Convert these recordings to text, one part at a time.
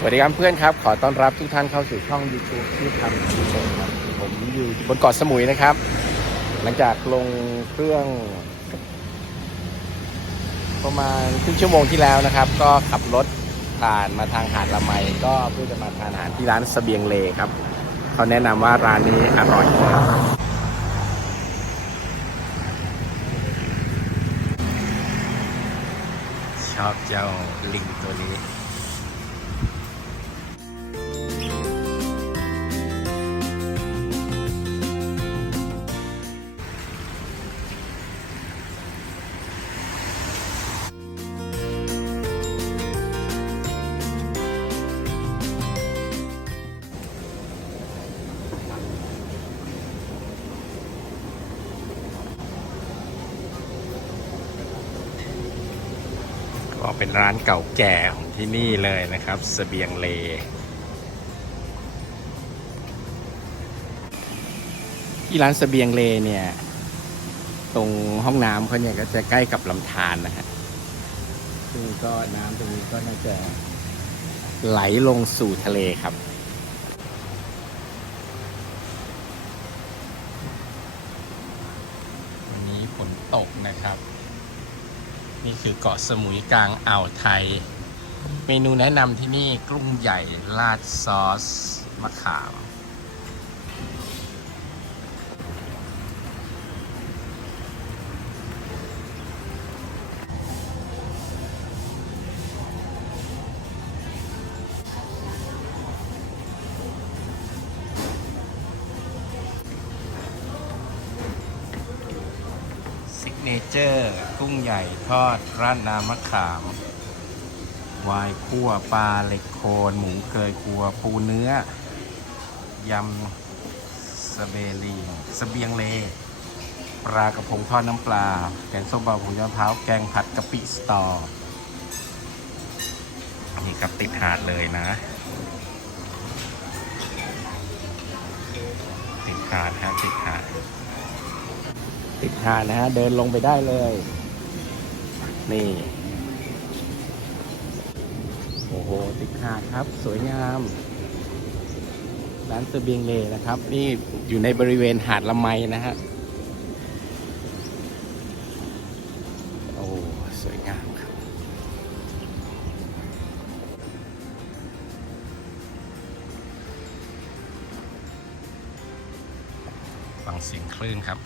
สวัสดีครับเพื่อนครับ ขอต้อนรับทุกท่านเข้าสู่ช่อง YouTube ที่ทำทีชมครับผมอยู่บนเกาะสมุยนะครับ หลังจากลงเครื่อง ประมาณครึ่งชั่วโมงที่แล้วนะครับ ก็ขับรถผ่านมาทางหาดละไมก็เพื่อจะมาทานอาหารที่ร้านเสบียงเลครับเขาแนะนำว่าร้านนี้อร่อยครับชอบเจ้าลิงตัวนี้ ก็เป็นร้านเก่าแก่ของที่นี่เลยนะครับสเสบียงเลที่ร้านสเสบียงเลเนี่ย ตรงห้องน้ำเขาเนี่ยก็จะใกล้กับลำธารนะฮะซึ่งก็น้ำตรงนี้ก็น่าจะไหลลงสู่ทะเลครับ วันนี้ฝนตกนะครับ นี่คือเกาะสมุยกลางอ่าวไทย เมนูแนะนำที่นี่กุ้งใหญ่ราดซอส มะขาม เนเจอร์ กุ้งใหญ่ทอดราดน้ำมะขาม วายคั่วปลาเหล็กโคน หมูเกยกัวปูเนื้อ ยำสเบลีงสเบียงเล ปลากระพงทอดน้ำปลา แกงส้มปลาผงยอดมะพร้าแกงผัดกะปิสตอนี่กับติดหาดเลยนะ ติดหาดฮะติดหาด ติดหาดนะฮะ เดินลงไปได้เลย นี่ โอ้โห ติดหาดครับ สวยงาม ร้านเสบียงเลนะครับ นี่อยู่ในบริเวณหาดละไมนะฮะ โอ้ สวยงามครับ ฟังเสียงคลื่นครับ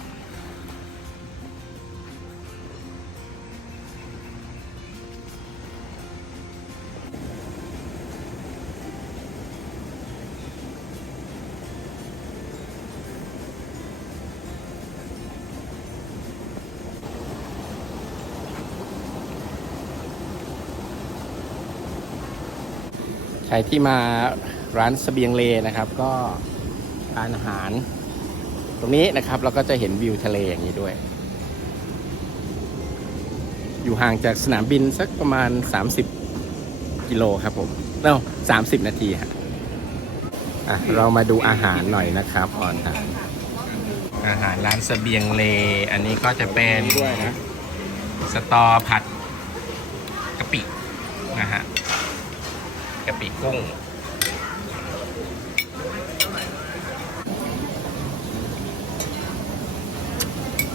รที่มาร้านเสบียงเลนะครับ ก็ทานอาหาร ตรงนี้นะครับเราก็จะเห็นวิวทะเลอย่างนี้ด้วย อยู่ห่างจากสนามบินสักประมาณ 30 กิโลครับผมเนาสามสิบนาทีฮะอะเรามาดูอาหารหน่อยนะครับออนครับอาหารร้านเสบียงเล อันนี้ก็จะเป็นด้วยนะสตอผัดกะปินะฮะ กะปิกุ้ง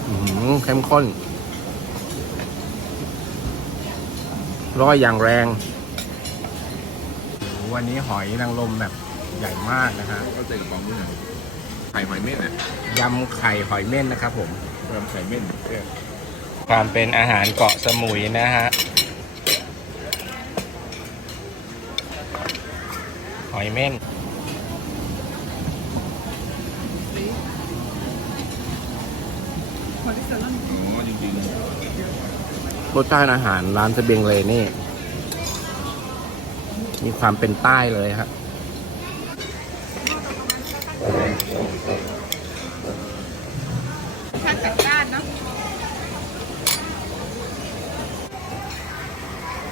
อืมเข้มข้น ร้อยอย่างแรงโอ้โหวันนี้หอยนางรมแบบใหญ่มากนะฮะก็เจอกระป๋องด้วยนะไข่หอยเม่นอะยำไข่หอยเม่นนะครับผมเริ่มไข่เม่นเออความเป็นอาหารเกาะสมุยนะฮะ อยเม่นอ๋อจริงรสชาติอาหารร้านเสบียงเลยนี่ มีความเป็นใต้เลยครับ ชาติจัดจ้านเนาะ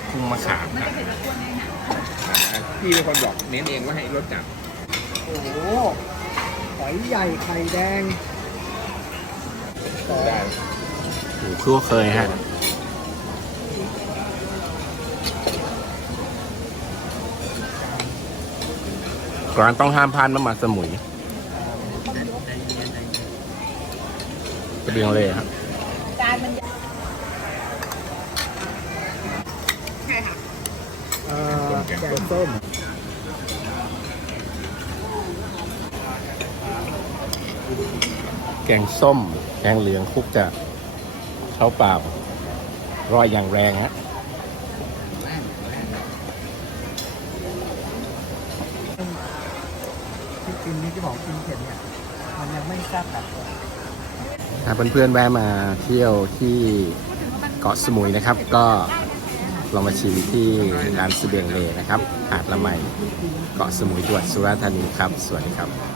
กุ้งมะขาม ไม่ ครับ ได้เป็นตะกวนเองนะ ๆอ่า พี่เป็นคนบอกเน้นเองว่าให้รสจัดโอ้โหหอยใหญ่ไข่แดงได้โอ้โหคือว่าเคยฮะร้านต้องห้ามพลาดน้ำมันสมุยกระเบียงเลยครับจานมันใช่ค่ะ เอ่อ แกงส้มแกงส้ม แกงเหลืองคลุกจะเท้าเปล่า รอยอย่างแรงฮะที่กินนี่ที่บอกกินเผ็ดเนี่ย มันยังไม่แซ่บแบบถ้าเพื่อนๆแวะมาเที่ยวที่เกาะสมุยนะครับ ก็ ลองมาชิมที่ร้านสเบียงเลนะครับหาดละไมเกาะสมุยจังหวัดสุราษฎร์ธานีครับ สวัสดีครับ